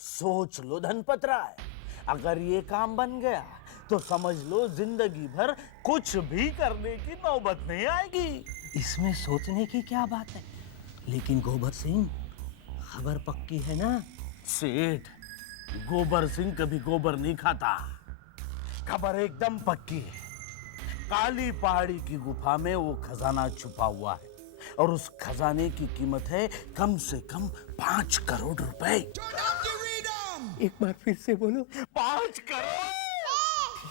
सोच लो धनपत राय, अगर ये काम बन गया तो समझ लो जिंदगी भर कुछ भी करने की नौबत नहीं आएगी। इसमें सोचने की क्या बात है? लेकिन गोबर सिंह, खबर पक्की है ना? सेठ, गोबर सिंह कभी गोबर नहीं खाता। खबर एकदम पक्की है। काली पहाड़ी की गुफा में वो खजाना छुपा हुआ है और उस खजाने की कीमत है कम से कम 5 करोड़ रुपए। एक बार फिर से बोलो। 5 करोड़।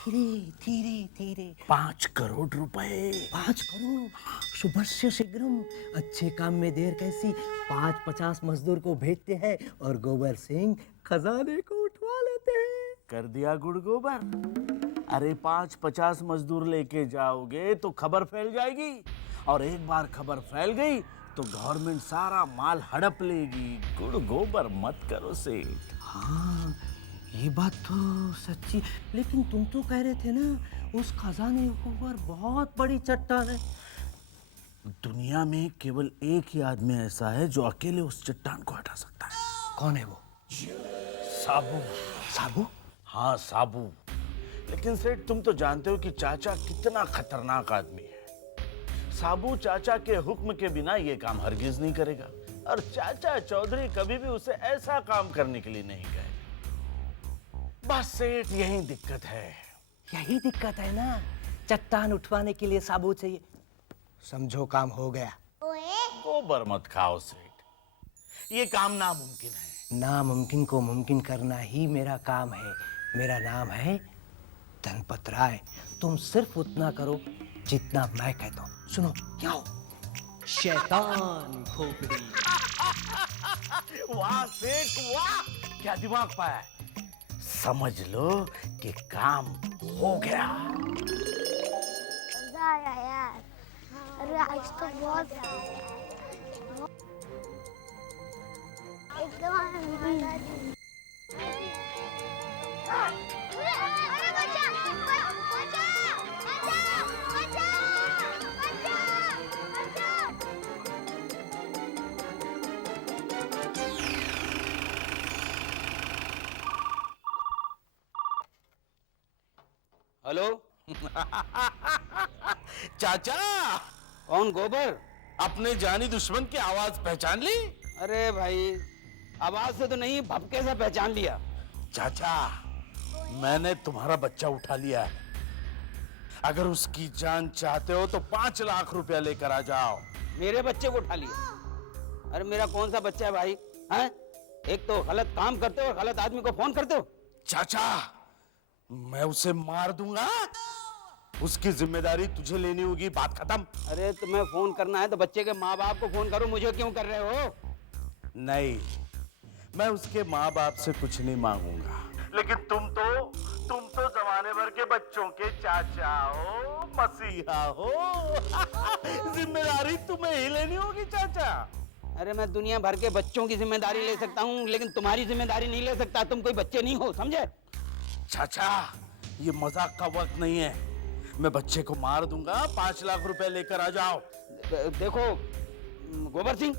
धीरे धीरे धीरे। 5 करोड़ रुपए। 5 करोड़। शुभस्य शीघ्रम। अच्छे काम में देर कैसी। 5-50 मजदूर को भेजते हैं और गोबर सिंह खजाने को उठवा लेते हैं। कर दिया गुड़ गोबर। अरे 5-50 मजदूर लेके जाओगे तो खबर फैल जाएगी, और एक बार खबर फैल गई तो गवर्नमेंट सारा माल हड़प लेगी। गुड़ गोबर मत करो सेठ। हाँ, ये बात तो सच्ची। लेकिन तुम तो कह रहे थे ना, उस खजाने के ऊपर बहुत बड़ी चट्टान है। दुनिया में केवल एक ही आदमी ऐसा है जो अकेले उस चट्टान को हटा सकता है। कौन है वो? साबू। साबू? हाँ, साबू। लेकिन सेठ, तुम तो जानते हो कि चाचा कितना खतरनाक आदमी है। साबू चाचा के हुक्म के बिना ये काम हरगिज नहीं करेगा, और चाचा चौधरी कभी भी उसे ऐसा काम करने के लिए नहीं गए। बस सेठ, यही दिक्कत है। यही दिक्कत है ना, चट्टान उठवाने के लिए साबू चाहिए। समझो, काम हो गया। गोबर मत खाओ सेठ, ये काम नामुमकिन है। नामुमकिन को मुमकिन करना ही मेरा काम है। मेरा नाम है धनपत राय। तुम सिर्फ उतना करो जितना मैं कहता हूँ। सुनो, क्या हो? शैतान खोपड़ी। वाह सेठ वाह, क्या दिमाग पाया है। समझ लो कि काम हो गया। मजा आया यार। अरे आज तो बहुत एकदम आनंद। अरे बच्चा, बच्चा, बच्चा, बच्चा, बच्चा। हेलो। चाचा, कौन? गोबर? अपने जानी दुश्मन की आवाज पहचान ली? अरे भाई, आवाज से तो नहीं, भपके से पहचान लिया। चाचा, मैंने तुम्हारा बच्चा उठा लिया है। अगर उसकी जान चाहते हो तो 5 लाख रुपया लेकर आ जाओ। मेरे बच्चे को उठा लिया? अरे मेरा कौन सा बच्चा है भाई? हैं? एक तो गलत काम करते हो और गलत आदमी को फोन करते हो। चाचा, मैं उसे मार दूंगा, उसकी जिम्मेदारी तुझे लेनी होगी। बात खत्म। अरे तुम्हें फोन करना है तो बच्चे के माँ बाप को फोन करो, मुझे क्यों कर रहे हो? नहीं, मैं उसके माँ बाप से कुछ नहीं मांगूंगा, लेकिन तुम तो जमाने भर के बच्चों के चाचा हो, मसीहा हो। जिम्मेदारी तुम्हें ही लेनी होगी चाचा। अरे मैं दुनिया भर के बच्चों की जिम्मेदारी ले सकता हूँ, लेकिन तुम्हारी जिम्मेदारी नहीं ले सकता। तुम कोई बच्चे नहीं हो, समझे? चाचा, ये मजाक का वक्त नहीं है। मैं बच्चे को मार दूंगा। 5 लाख रुपए लेकर आ जाओ। देखो गोबर सिंह,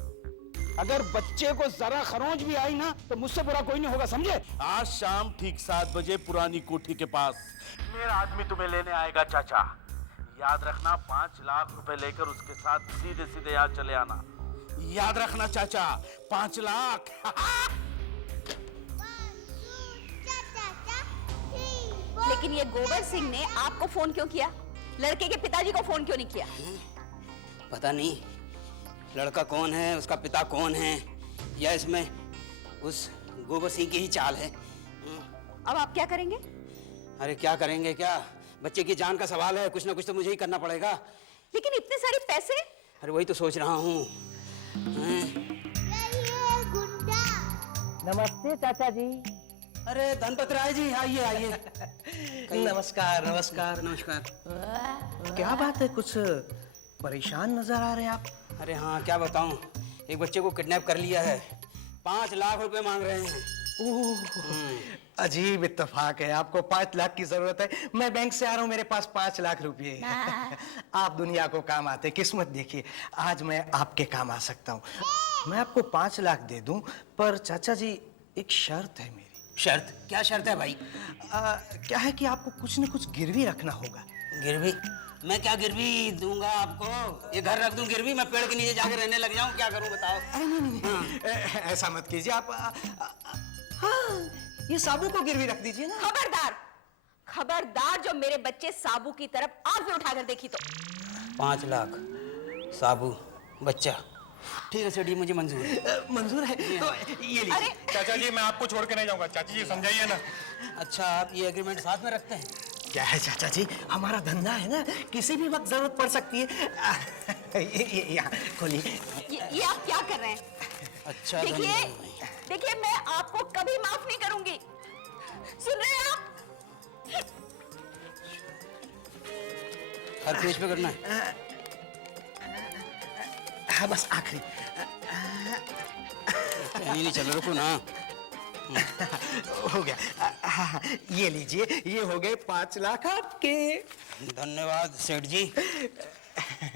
अगर बच्चे को जरा खरोंच भी आई ना तो मुझसे बुरा कोई नहीं होगा, समझे? आज शाम ठीक 7 बजे पुरानी कोठी के पास मेरा आदमी तुम्हें लेने आएगा चाचा। याद रखना, 5 लाख रुपए लेकर उसके साथ सीधे सीधे यहाँ चले आना। याद रखना चाचा, 5 लाख। लेकिन ये गोबर सिंह ने आपको फोन क्यों किया? लड़के के पिताजी को फोन क्यों नहीं किया? पता नहीं लड़का कौन है, उसका पिता कौन है, या इसमें उस गोबर सिंह की ही चाल है। अब आप क्या करेंगे? अरे क्या करेंगे क्या, बच्चे की जान का सवाल है, कुछ ना कुछ तो मुझे ही करना पड़ेगा। लेकिन इतने सारे पैसे? अरे वही तो सोच रहा हूँ। गुंडा। नमस्ते चाचा जी। अरे धनपत राय जी, आइए आइए। नमस्कार नमस्कार। नमस्कार। क्या बात है, कुछ परेशान नजर आ रहे हैं आप? अरे हाँ, क्या बताऊं, एक बच्चे को किडनैप कर लिया है, 5 लाख रुपए मांग रहे हैं। ओह, अजीब इत्तेफाक है, आपको 5 लाख की जरूरत है, मैं बैंक से आ रहा हूँ, मेरे पास 5 लाख रुपए है। आप दुनिया को काम आते, किस्मत देखिए, आज मैं आपके काम आ सकता हूँ। मैं आपको 5 लाख दे दूं, पर चाचा जी एक शर्त है मेरी। शर्त? क्या शर्त है भाई? क्या है कि आपको कुछ न कुछ गिरवी रखना होगा। गिरवी? मैं क्या गिरवी दूंगा आपको? ये घर रख दूं गिरवी? मैं पेड़ के नीचे जाकर रहने लग जाऊं? क्या करूं बताओ? अरे नहीं, ऐसा मत कीजिए आप। हाँ, ये साबू को गिरवी रख दीजिए ना। खबरदार, खबरदार जो मेरे बच्चे साबू की तरफ आंख भी उठाकर देखी तो। 5 लाख साबू बच्चा, ठीक है सेठ जी, मुझे मंजूर है। मंजूर है तो ये लीजिए। अरे चाचा जी मैं आपको छोड़ के नहीं जाऊंगा, चाची जी समझाइए ना। अच्छा, आप ये एग्रीमेंट साथ में रखते हैं? क्या है चाचा जी, हमारा धंधा है ना, किसी भी वक्त जरूरत पड़ सकती है। ये यहाँ खोलिए। ये आप क्या कर रहे हैं? अच्छा देखिए, देखिए मैं आपको कभी माफ नहीं करूंगी, सुन रहे हैं आप? हर पेज पे करना है? हाँ बस आखिरी। नहीं चलो, रुको ना। हो गया। ये लीजिए, ये हो गए 5 लाख आपके। धन्यवाद सेठ जी।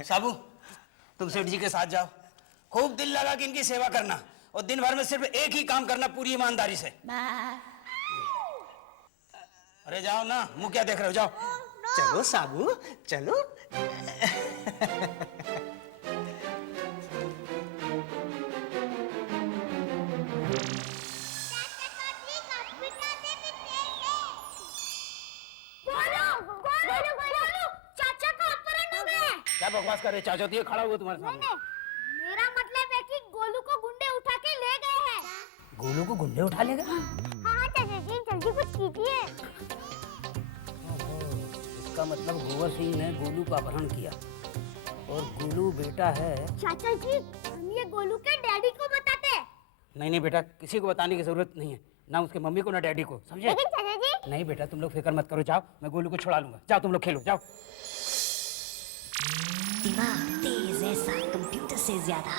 साबू, तुम सेठ जी के साथ जाओ, खूब दिल लगा के इनकी सेवा करना और दिन भर में सिर्फ एक ही काम करना पूरी ईमानदारी से। अरे जाओ ना, मुंह क्या देख रहे हो, जाओ। चलो साबू चलो। चाचा का अपहरण हो गया। क्या बकवास कर रहे, चाचा तो ये खड़ा हुआ तुम्हारे सामने। मेरा मतलब है कि गोलू को गुंडे उठा के ले गए हैं। गोलू को गुंडे उठा ले गए? हाँ चाचा जी, जल्दी कुछ कीजिए। इसका मतलब गोबर सिंह ने गोलू का अपहरण किया और गोलू बेटा है। चाचा जी, हम ये गोलू के डैडी को बताते हैं। नहीं बेटा, किसी को बताने की जरूरत नहीं है, ना उसके मम्मी को ना डैडी को, समझे? लेकिन चाचा जी। नहीं बेटा, तुम लोग फिक्र मत करो, जाओ, मैं गोलू को छुड़ा लूंगा। जाओ तुम लोग खेलो, जाओ। दिमाग तेज ऐसा कंप्यूटर से ज्यादा।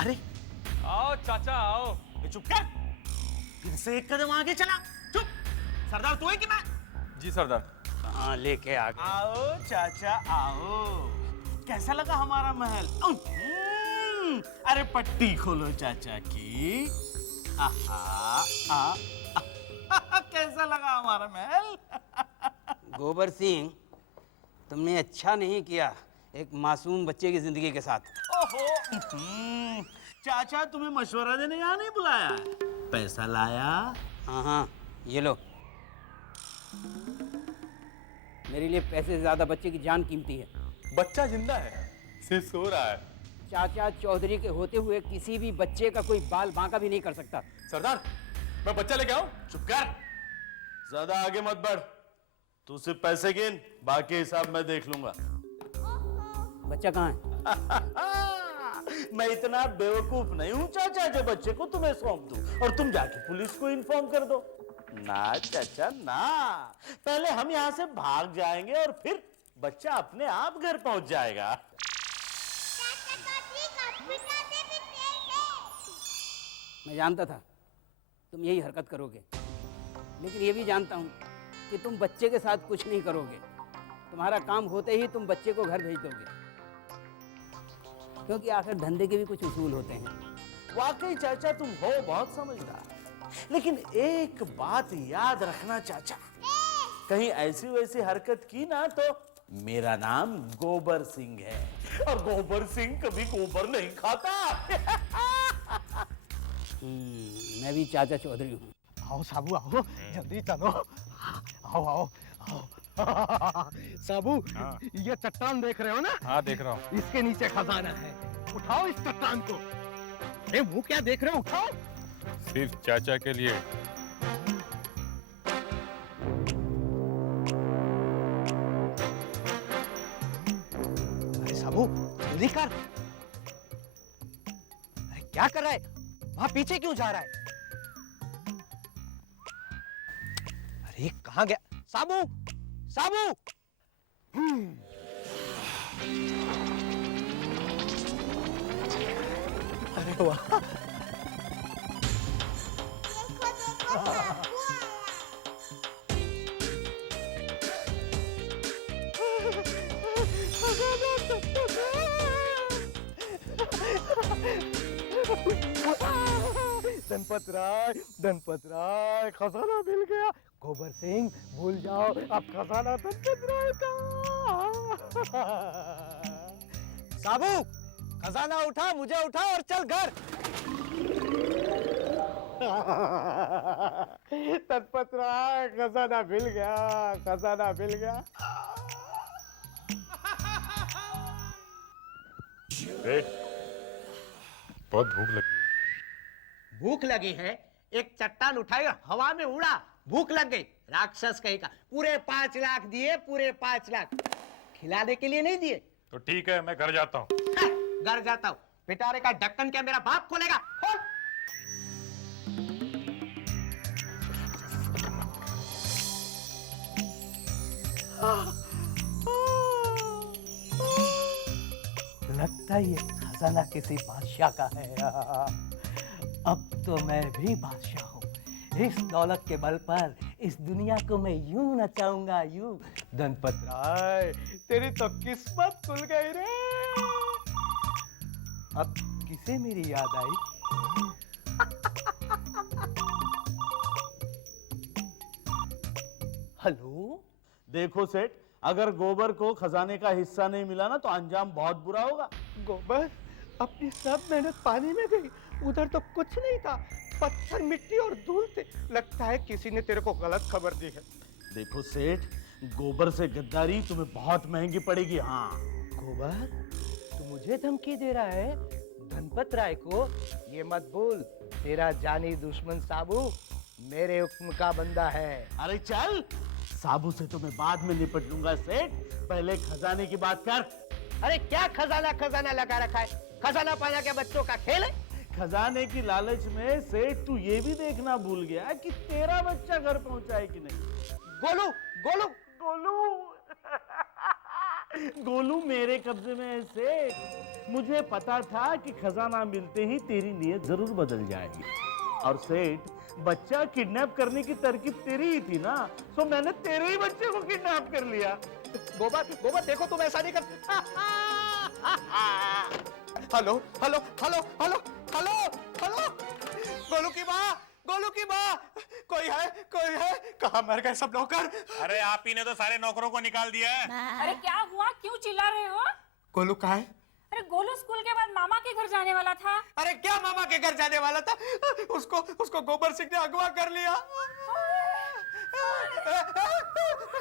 अरे आओ चाचा आओ। चुप कर, फिर से एक कदम आगे चला। चुप। सरदार तू है कि मैं? जी सरदार। हाँ, लेके आ गए। आओ चाचा आओ, कैसा लगा हमारा महल? अरे पट्टी खोलो चाचा की। आहा, कैसा लगा हमारा महल? गोबर सिंह, तुमने अच्छा नहीं किया एक मासूम बच्चे की जिंदगी के साथ। ओहो, चाचा तुम्हें मशवरा देने यहाँ नहीं बुलाया, पैसा लाया। हाँ, ये लो। मेरे लिए पैसे से ज्यादा बच्चे की जान कीमती है। बच्चा जिंदा है, सिर्फ सो रहा है। चाचा चौधरी के होते हुए किसी भी बच्चे का कोई बाल बांका भी नहीं कर सकता। सरदार, मैं बच्चा लेके आऊं? चुप कर, ज्यादा आगे मत बढ़। तू सिर्फ पैसे गिन, बाकी हिसाब मैं देख लूंगा। बच्चा कहाँ है? मैं इतना बेवकूफ नहीं हूँ चाचा जो बच्चे को तुम्हें सौंप दूं और तुम जाके पुलिस को इन्फॉर्म कर दो। ना चाचा ना, पहले हम यहाँ से भाग जाएंगे और फिर बच्चा अपने आप घर पहुंच जाएगा। मैं जानता था तुम यही हरकत करोगे, लेकिन ये भी जानता हूँ कि तुम बच्चे के साथ कुछ नहीं करोगे। तुम्हारा काम होते ही तुम बच्चे को घर भेज दोगे, क्योंकि आखिर धंधे के भी कुछ उसूल होते हैं। वाकई चाचा तुम हो बहुत समझदार, लेकिन एक बात याद रखना चाचा, कहीं ऐसी वैसी हरकत की ना तो मेरा नाम गोबर सिंह है और गोबर सिंह कभी गोबर नहीं खाता। मैं भी चाचा चौधरी हूँ। आओ साबू आओ, जल्दी चलो। आओ आओ आओ। साबू, ये चट्टान देख रहे हो ना? हाँ देख रहा हूँ। इसके नीचे खजाना है, उठाओ इस चट्टान को। अरे मुंह क्या देख रहे हो, उठाओ। सिर्फ चाचा के लिए। अरे साबू जल्दी कर। अरे क्या कर रहा है, वहां पीछे क्यों जा रहा है? अरे कहां गया साबू? साबू! अरे वाह, देखो देखो चाकू आया। धनपत राय खजाना मिल गया। गोबर सिंह भूल जाओ, अब खजाना धनपत राय का। साबू खजाना उठा, मुझे उठा और चल घर। धनपत राय खजाना मिल गया, खजाना मिल गया। बहुत भूख लगी है। भूख लगी है? एक चट्टान उठाई और हवा में उड़ा, भूख लग गई। राक्षस कहेगा। पूरे 5 लाख दिए, पूरे 5 लाख। खिलाने के लिए नहीं दिए। तो ठीक है, मैं घर जाता हूँ। घर जाता हूँ। पिटारे का ढक्कन क्या मेरा बाप खोलेगा? खोल। लगता है ये खजाना किसी बादशाह का है। अब तो मैं भी बादशाह हूँ। इस दौलत के बल पर इस दुनिया को मैं यूं नचाऊंगा, यूं। धनपत राय तेरी तो किस्मत खुल गई रे। अब किसे मेरी याद आई? हेलो। देखो सेठ, अगर गोबर को खजाने का हिस्सा नहीं मिला ना तो अंजाम बहुत बुरा होगा। गोबर, अपनी सब मेहनत पानी में गई। उधर तो कुछ नहीं था, पत्थर मिट्टी और धूल थे। लगता है किसी ने तेरे को गलत खबर दी है। देखो सेठ, गोबर से गद्दारी तुम्हें बहुत महंगी पड़ेगी। हाँ। गोबर, तू मुझे धमकी दे रहा है? धनपत राय को ये मत भूल, तेरा जानी दुश्मन साबू मेरे हुक्म का बंदा है। अरे चल, साबू से तो मैं बाद में निपट लूंगा सेठ, पहले खजाने की बात कर। अरे क्या खजाना खजाना लगा रखा है? खजाना पाना क्या बच्चों का खेल है? खजाने की लालच में सेठ तू ये भी देखना भूल गया कि तेरा बच्चा घर पहुंचा है कि नहीं। गोलू, गोलू, गोलू गोलू मेरे कब्जे में है सेठ। मुझे पता था कि खजाना मिलते ही तेरी नीयत जरूर बदल जाएगी। और सेठ, बच्चा किडनैप करने की तरकीब तेरी ही थी ना, तो मैंने तेरे ही बच्चे को किडनैप कर लिया। गोबर, गोबर देखो तुम ऐसा नहीं कर। Hello, hello, hello, hello, hello, hello. Golu की माँ, गोलू की माँ, कोई है, कोई है? कहाँ मर गए सब नौकर? अरे आप ही ने तो सारे नौकरों को निकाल दिया है। अरे क्या हुआ, क्यों चिल्ला रहे हो? गोलू कहाँ है? अरे गोलू स्कूल के बाद मामा के घर जाने वाला था। अरे क्या मामा के घर जाने वाला था? उसको गोबर सिंह ने अगवा कर लिया।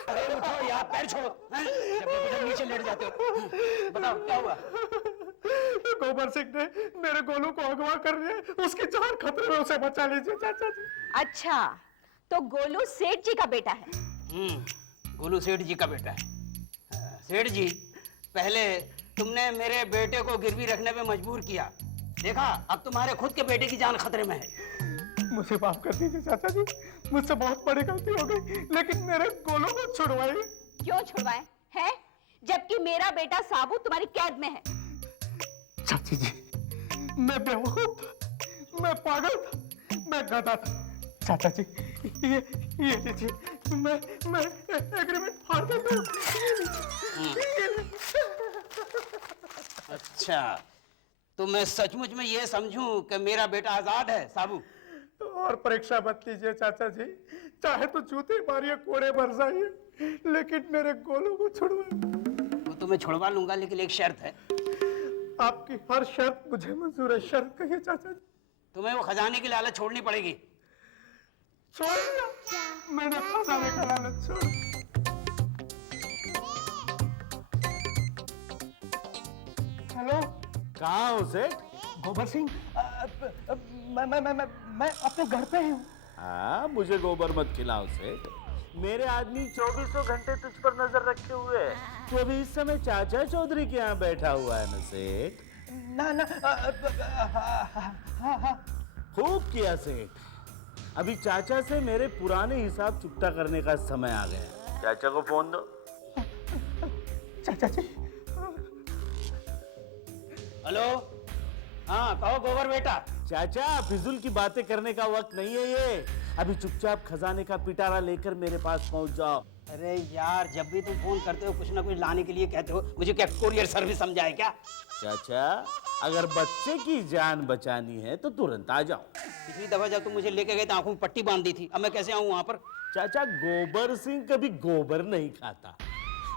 अरे उठो यार, पैर छोड़ो। जब नीचे लेट जाते हो। बताओ क्या हुआ? गोबर सिंह ने मेरे गोलू को अगवा कर लिया। उसकी जान खतरे में, उसे बचा लीजिए चाचा जी। अच्छा, तो गोलू सेठ जी का बेटा है? गोलू सेठ जी का बेटा है। सेठ जी, पहले तुमने मेरे बेटे को गिरवी रखने पे मजबूर किया। देखा, अब तुम्हारे खुद के बेटे की जान खतरे में है। मुझे माफ कर दीजिए चाचा जी, मुझसे बहुत बड़ी गलती हो गई, लेकिन मेरे गोलू को छुड़वाइए। क्यों छुड़वाए हैं? जबकि मेरा बेटा साबू तुम्हारी कैद में है। चाची जी, मैं बेवकूफ था, मैं पागल था, मैं गधा था। चाचा जी, ये लीजिए, मैं एग्रीमेंट फाड़ देता हूँ। अच्छा, तो मैं सचमुच में ये समझूं कि मेरा बेटा आजाद है साबू? और परीक्षा मत लीजिए चाचा जी, चाहे तो जूते मारिए, कोड़े बरसाइए, लेकिन मेरे गोलू को छुड़वाइए। वो तो मैं छुड़वा लूंगा, लेकिन एक शर्त है। आपकी हर शर्त मुझे मंजूर है। शर्त कहिए चाचा जी। तुम्हें वो खजाने की लालच छोड़नी पड़ेगी। छोड़ दिया मैंने खजाने का लालच छोड़। हेलो, कहाँ हो सेठ? गोबर सिंह, मैं अपने घर पे ही हूँ। हाँ, मुझे गोबर मत खिलाओ सेठ। मेरे आदमी 24 घंटे तुझ पर नजर रखे हुए हैं। तू अभी इस समय चाचा चौधरी के यहाँ बैठा हुआ है ना सेठ? ना ना, हाँ। खूब किया सेठ। अभी चाचा से मेरे पुराने हिसाब चुकता करने का समय आ गया। चाचा को फोन दो। चाचा जी। हेलो, हाँ कहो गोबर बेटा। चाचा, फिजूल की बातें करने का वक्त नहीं है ये। अभी चुपचाप खजाने का पिटारा लेकर मेरे पास पहुंच जाओ। अरे यार, जब भी तुम फोन करते हो कुछ ना कुछ लाने के लिए कहते हो। मुझे क्या कोरियर सर्विस समझा है क्या? चाचा, अगर बच्चे की जान बचानी है तो तुरंत आ जाओ। पिछली दफा जब तुम मुझे लेके गए तो आंखों में पट्टी बांध दी थी, अब मैं कैसे आऊँ वहां पर? चाचा, गोबर सिंह कभी गोबर नहीं खाता।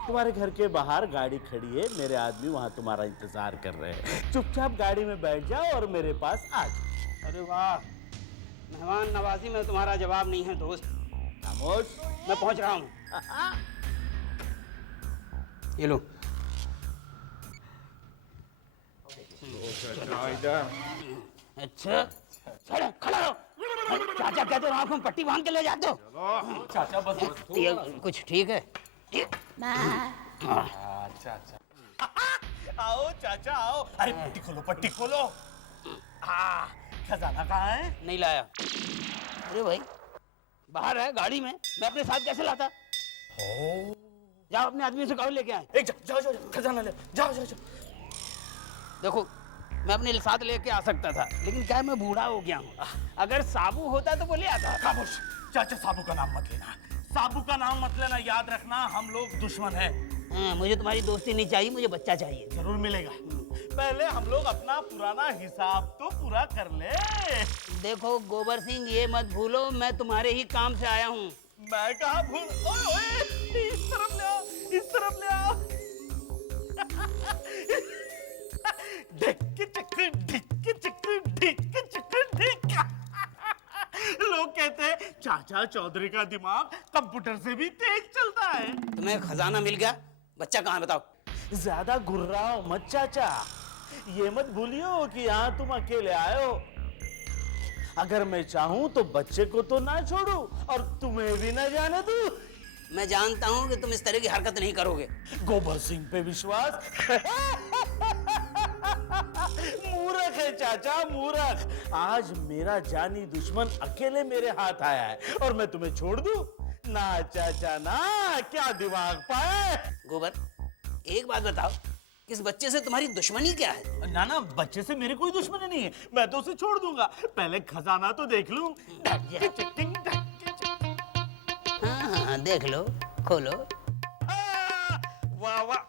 तुम्हारे घर के बाहर गाड़ी खड़ी है, मेरे आदमी वहां तुम्हारा इंतजार कर रहे हैं। चुपचाप गाड़ी में बैठ जाओ और मेरे पास आ जाओ। अरे वाह, मेहमान नवाजी में तुम्हारा जवाब नहीं है दोस्त। खामोश। मैं पहुंच रहा हूँ। ये लो। अच्छा, खड़ा हो। चाचा कहते हो आंखों में पट्टी बांध के ले जाते हो। चाचा बस कुछ ठीक है? आओ चाचा आओ। अरे पट्टी खोलो, पट्टी खोलो। खजाना कहाँ है? नहीं लाया। अरे भाई, बाहर है गाड़ी में, मैं अपने साथ कैसे लाता? जाओ अपने आदमी से कहो लेके आए। जाओ जाओ, खजाना ले जाओ जाओ जाओ। देखो, मैं अपने साथ लेके आ सकता था, लेकिन क्या है, मैं बूढ़ा हो गया हूँ। अगर साबू होता तो वो ले आता। खामोश। चाचा, साबू का नाम मत लेना, साबू का नाम मत लेना। याद रखना, हम लोग दुश्मन हैं। हाँ, मुझे तुम्हारी दोस्ती नहीं चाहिए, मुझे बच्चा चाहिए। जरूर मिलेगा। पहले हम लोग अपना पुराना हिसाब तो पूरा कर ले। देखो गोबर सिंह, ये मत भूलो मैं तुम्हारे ही काम से आया हूँ। मैं कहा भूल। ओए ओए, इस तरफ ले आओ, इस तरफ ले आओ। ढिक चिक ढिक चिक ढिक चिक ढिक। लोग कहते हैं चाचा चौधरी का दिमाग कंप्यूटर से भी तेज चलता है। तुम्हें खजाना मिल गया, बच्चा कहाँ है बताओ? ज्यादा घुर्राओ मत चाचा, ये मत भूलियो कि यहाँ तुम अकेले आए हो। अगर मैं चाहूं तो बच्चे को तो ना छोड़ू और तुम्हें भी ना जाने दूं। मैं जानता हूँ कि तुम इस तरह की हरकत नहीं करोगे। गोबर सिंह पे विश्वास? मूर्ख है चाचा, मूर्ख। आज मेरा जानी दुश्मन अकेले मेरे हाथ आया है और मैं तुम्हें छोड़ दूं? ना चाचा ना, क्या दिमाग पाए। गोबर, एक बात बताओ, इस बच्चे से तुम्हारी दुश्मनी क्या है? ना ना, बच्चे से मेरी कोई दुश्मनी नहीं है, मैं तो उसे छोड़ दूंगा। पहले खजाना तो देख लूं। हाँ हाँ, देख लो, खोलो। वाह वाह।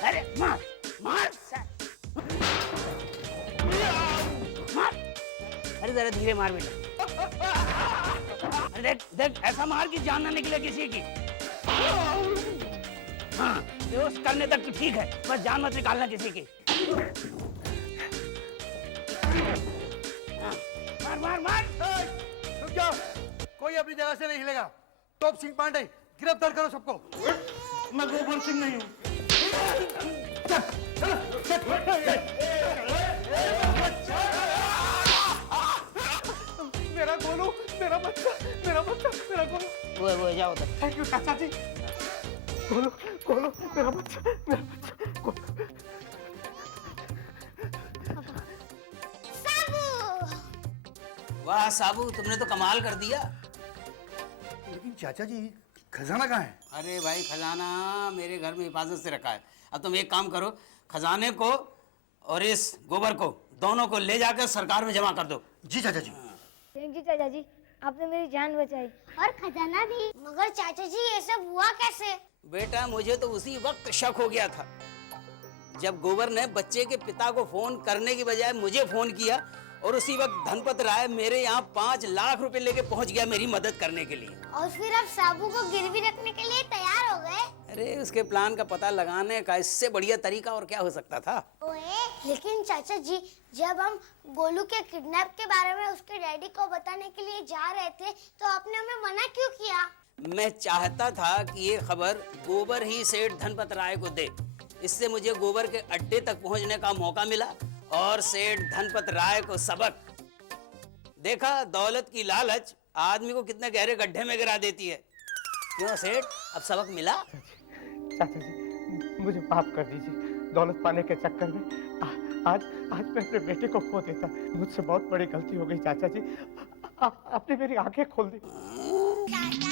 अरे मार मार मार। अरे जरा धीरे मार बेटा। अरे देख देख, ऐसा मार कि जान ना निकले किसी की। हाँ, बेहोश करने तक तो ठीक है, बस जान मत निकालना किसी की। हाँ, मार मार मार। रुक जाओ, कोई अपनी जगह से नहीं हिलेगा। टॉप सिंह पांडे, गिरफ्तार करो सबको। मैं गोबर सिंह नहीं हूँ। मेरा गोलू, मेरा बच्चा, मेरा बच्चा, मेरा गोलू। वो जाओ उधर। थैंक यू चाचा जी। गोलू, गोलू, मेरा बच्चा, मेरा बच्चा, गोलू। वाह साबू, तुमने तो कमाल कर दिया। लेकिन चाचा जी, खजाना कहाँ है? अरे भाई, खजाना मेरे घर में हिफाजत से रखा है। अब तुम एक काम करो, खजाने को और इस गोबर को दोनों को ले जाकर सरकार में जमा कर दो। जी चाचा जी। थैंक यू चाचा जी, आपने मेरी जान बचाई। और खजाना भी। मगर चाचा जी, ये सब हुआ कैसे? बेटा, मुझे तो उसी वक्त शक हो गया था जब गोबर ने बच्चे के पिता को फोन करने की बजाय मुझे फोन किया, और उसी वक्त धनपत राय मेरे यहाँ 5 लाख रुपए लेके पहुंच गया मेरी मदद करने के लिए। और फिर आप साबू को गिरवी रखने के लिए तैयार हो गए? अरे, उसके प्लान का पता लगाने का इससे बढ़िया तरीका और क्या हो सकता था? ओए, लेकिन चाचा जी, जब हम गोलू के किडनैप के बारे में उसके डैडी को बताने के लिए जा रहे थे, तो आपने हमें मना क्यों किया? मैं चाहता था कि ये खबर गोबर ही सेठ धनपत राय को दे। इससे मुझे गोबर के अड्डे तक पहुंचने का मौका मिला और सेठ धनपत राय को सबक। देखा, दौलत की लालच आदमी को कितने गहरे गड्ढे में गिरा देती है। क्यों सेठ, अब सबक मिला? चाचा जी, मुझे माफ कर दीजिए। दौलत पाने के चक्कर में आज आज मैं अपने बेटे को खो देता। मुझसे बहुत बड़ी गलती हो गई चाचा जी। आपने मेरी आंखें खोल दी। चाचा